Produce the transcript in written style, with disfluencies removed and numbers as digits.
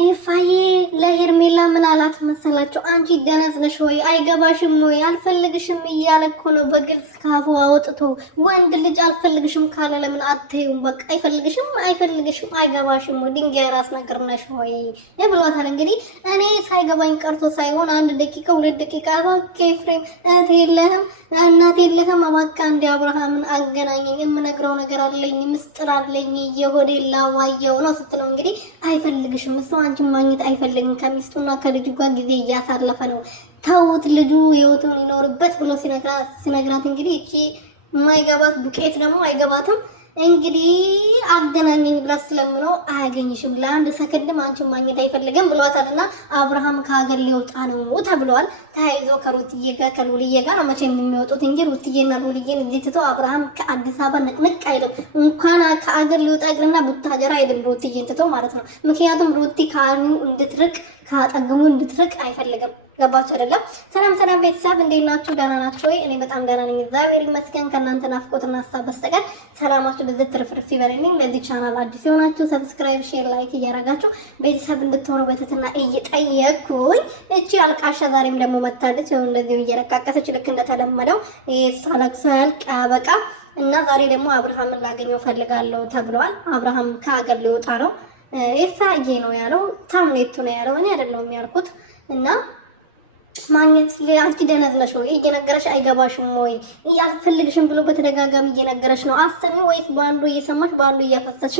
ኤፋዬ ለሄርሜላ ምን አላት መሰላችሁ? አንቺ ደነዝ ነሽ ወይ አይገባሽም ወይ አልፈልግሽም እያለ እኮ ነው በግልጽ ካፉ አውጥቶ። ወንድ ልጅ አልፈልግሽም ካለ ለምን አትይውም? በቃ አይፈልግሽም አይገባሽም ወይ ድንጋይ ራስ ነገር ነሽ ወይ ብሏታል። እንግዲህ እኔ ሳይገባኝ ቀርቶ ሳይሆን አንድ ደቂቃ 2 ደቂቃ እባክህ ኤፍሬም እህት የለህም እናት የለህም እባክህ አንዴ አብርሃምን አገናኘኝ የምነግረው ነገር አለኝ ምስጥር አለኝ የሆዴ ላዋየው ነው ስትለው እንግዲህ አይፈልግሽም እሱ አንቺን ማግኘት አይፈልግም ከሚስቱና ከልጁ ጋር ጊዜ እያሳለፈ ነው ተውት ልጁ ህይወቱን ይኖርበት ብሎ ሲነግራት እንግዲህ እቺ የማይገባት ዱቄት ደግሞ አይገባትም እንግዲህ አገናኘኝ ብላ ስለምነው አያገኝሽም ለአንድ ሰከንድም አንቺን ማግኘት አይፈልግም ብሏታልና አብርሃም ከሀገር ሊወጣ ነው ተብሏል። ተያይዞ ከሩትዬ ጋር ከሉልዬ ጋር ነው መቼም የሚወጡት እንጂ ሩትዬና ሉልዬን እዚህ ትቶ አብርሃም ከአዲስ አበባ ንቅንቅ አይልም። እንኳን ከሀገር ሊወጣ ይቅርና ቡታጀራ አይልም ሩትዬን ትቶ ማለት ነው። ምክንያቱም ሩቲ ካኑ እንድትርቅ ካጠገሙ እንድትርቅ አይፈልግም። ገባችሁ አይደለም? ሰላም ቤተሰብ እንዴት ናችሁ? ደህና ናችሁ ወይ? እኔ በጣም ደህና ነኝ እግዚአብሔር ይመስገን። ከእናንተ ናፍቆትና ሀሳብ በስተቀር ሰላማችሁ በዚህ ትርፍርፍ ይበልልኝ። ለዚህ ቻናል አዲስ የሆናችሁ ሰብስክራይብ፣ ሼር፣ ላይክ እያደረጋችሁ ቤተሰብ እንድትሆኑ በትህትና እየጠየኩኝ እቺ አልቃሻ ዛሬም ደግሞ መታለች። ያው እንደዚህ እየረቃቀሰች ልክ እንደተለመደው ሳላክሶ ያልቅ አበቃ እና ዛሬ ደግሞ አብርሃምን ላገኘው ፈልጋለሁ ተብሏል። አብርሃም ከሀገር ሊወጣ ነው ኤፋዬ ነው ያለው፣ ታምኔቱ ነው ያለው፣ እኔ አይደለሁም ያልኩት እና ማግኘት አንቺ ደነዝ ነሽ ወይ እየነገረሽ አይገባሽም ወይ ያልፈልግሽም ብሎ በተደጋጋሚ እየነገረሽ ነው። አሰሚ ወይስ ባንዱ እየሰማሽ ባንዱ እያፈሰች ነው?